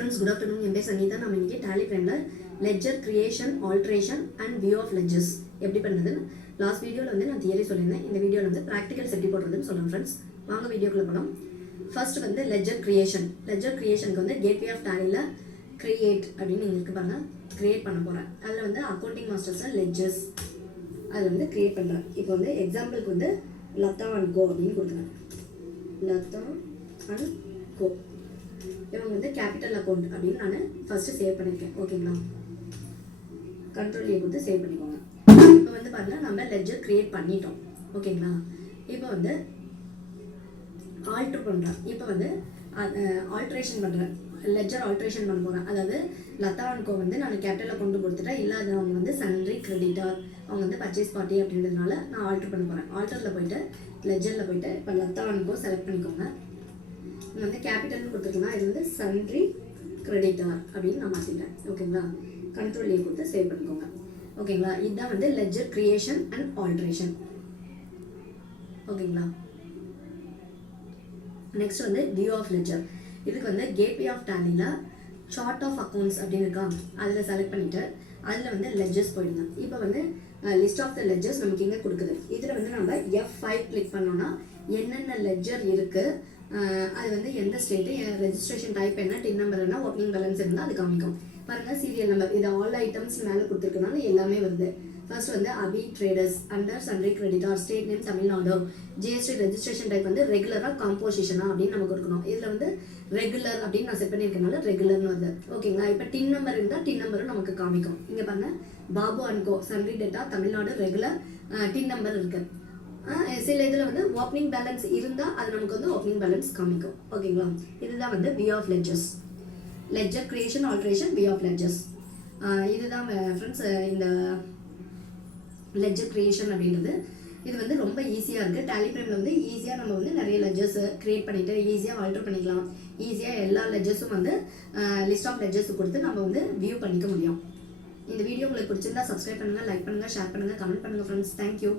Hi friends, good afternoon. என் பேர் சங்கீதா. நம்ம இன்னைக்கு Tally Primeல ledger creation, alteration and view of ledgers எப்படி பண்ணுறதுன்னு லாஸ்ட் வீடியோவில் வந்து நான் தியரி சொல்லியிருந்தேன். இந்த வீடியோவில் வந்து ப்ராக்டிகல்ஸ் எப்படி போடுறதுன்னு சொல்லுவேன் ஃப்ரெண்ட்ஸ். வாங்க வீடியோக்குள்ளே போகலாம். ஃபர்ஸ்ட் வந்து லெட்ஜர் கிரியேஷன். லெட்ஜர் கிரியேஷனுக்கு வந்து கேட்வே ஆஃப் டேலியில் கிரியேட் அப்படின்னு நீங்கள் இருக்கு பாருங்க, கிரியேட் பண்ண போகிறேன். அதில் வந்து அக்கௌண்டிங் மாஸ்டர்ஸில் லெட்ஜர்ஸ் அதில் வந்து கிரியேட் பண்ணுறேன். இப்போ வந்து எக்ஸாம்பிளுக்கு வந்து லதா அண்ட் கோ அப்படின்னு கொடுக்குறேன். லதா அண்ட் கோ இவங்க வந்து கேபிட்டல் அக்கௌண்ட் அப்படின்னு நான் ஃபர்ஸ்ட் சேவ் பண்ணியிருக்கேன். ஓகேங்களா, கண்ட்ரோல் ஏ கொடுத்து சேவ் பண்ணிக்கோங்க. இப்போ வந்து பாருங்க, நம்ம லெட்ஜர் கிரியேட் பண்ணிட்டோம். ஓகேங்களா, இப்போ வந்து ஆல்ட்ரு பண்ணுறேன். இப்போ வந்து ஆல்ட்ரேஷன் பண்ணுறேன், லெட்ஜர் ஆல்ட்ரேஷன் பண்ண போகிறேன். அதாவது லதா அண்ட் கோ வந்து நான் கேபிட்டல் அக்கௌண்ட் கொடுத்துட்டேன். இல்லாதவங்க வந்து சன்ரி கிரெடிட்டார், அவங்க வந்து பர்ச்சேஸ் பார்ட்டி அப்படின்றதுனால நான் ஆல்ட்ரு பண்ண போகிறேன். ஆல்டரில் போயிட்டு லெட்ஜரில் போயிட்டு இப்போ லதா அண்ட் கோ செலக்ட் பண்ணிக்கோங்க. இது வந்து கேபிட்டல்னு கொடுத்துருக்கேன்னா இது வந்து சன்ரி கிரெடிட்டார் அப்படின்னு நான் மாற்றிட்டேன். ஓகேங்களா, கண்ட்ரோல் ஏ கொடுத்து சேவ் பண்ணிக்கோங்க. ஓகேங்களா, இதுதான் வந்து லெட்ஜர் கிரியேஷன் அண்ட் ஆல்ட்ரேஷன். ஓகேங்களா, நெக்ஸ்ட் வந்து வியூ ஆஃப் லெட்ஜர். இதுக்கு வந்து கேட்வே ஆஃப் டேலியில் சார்ட் ஆஃப் அக்கௌண்ட்ஸ் அப்படின்னு இருக்கா, அதில் செலக்ட் பண்ணிவிட்டு அதில் வந்து லெட்ஜர்ஸ் போயிடுங்க. இப்போ வந்து லிஸ்ட் ஆஃப் த லெட்ஜர்ஸ் நமக்கு இங்கே கொடுக்குது. இதில் வந்து நம்ம F5 கிளிக் பண்ணோன்னா என்னென்ன லெட்ஜர் இருக்குது, அது வந்து எந்த ஸ்டேட்டு, ரெஜிஸ்ட்ரேஷன் டைப் என்ன, டின் நம்பர் என்ன, ஓப்பனிங் பேலன்ஸ் இருந்தால் அது காமிக்கும். பாருங்கள், சீரியல் நம்பர் இது ஆல் ஐட்டம்ஸ் மேலே கொடுத்துருக்கனால எல்லாமே வருது. ஃபர்ஸ்ட் வந்து Abhi traders under sundry creditor, state name Tamil Nadu, GST registration type வந்து ரெகுலராக காம்போசிஷனா அப்படின்னு நம்ம கொடுக்கணும். இதில் வந்து ரெகுலர் அப்படின்னு நான் செட் பண்ணியிருக்கனால ரெகுலர்னு வருது. ஓகேங்களா, இப்போ டின் நம்பர் இருந்தால் டின் நம்பரும் நமக்கு காமிக்கும். இங்கே பாருங்கள், Babu and go sundry data Tamil Nadu regular tin number இருக்குது. சில இதில் வந்து ஓப்பனிங் பேலன்ஸ் இருந்தால் அது நமக்கு வந்து ஓப்பனிங் பேலன்ஸ் காமிக்கும். ஓகேங்களா, இதுதான் வந்து view of ledgers, ledger creation, alteration, view of ledgers. இதுதான் ஃப்ரெண்ட்ஸ் இந்த லெட்ஜர் கிரியேஷன் அப்படின்றது. இது வந்து ரொம்ப ஈஸியாக இருக்குது. டேலி பிரைமில் வந்து ஈஸியாக நம்ம வந்து நிறைய லெட்ஜர்ஸ் கிரியேட் பண்ணிவிட்டு ஈஸியாக ஆல்டர் பண்ணிக்கலாம். ஈஸியாக எல்லா லெட்ஜர்ஸும் வந்து லிஸ்ட் ஆஃப் லெட்ஜர்ஸ் கொடுத்து நம்ம வந்து வியூ பண்ணிக்க முடியும். இந்த வீடியோ உங்களுக்கு பிடிச்சிருந்தா சப்ஸ்கிரைப் பண்ணுங்கள், லைக் பண்ணுங்கள், ஷேர் பண்ணுங்கள், கமெண்ட் பண்ணுங்கள் ஃப்ரெண்ட்ஸ். தேங்க்யூ.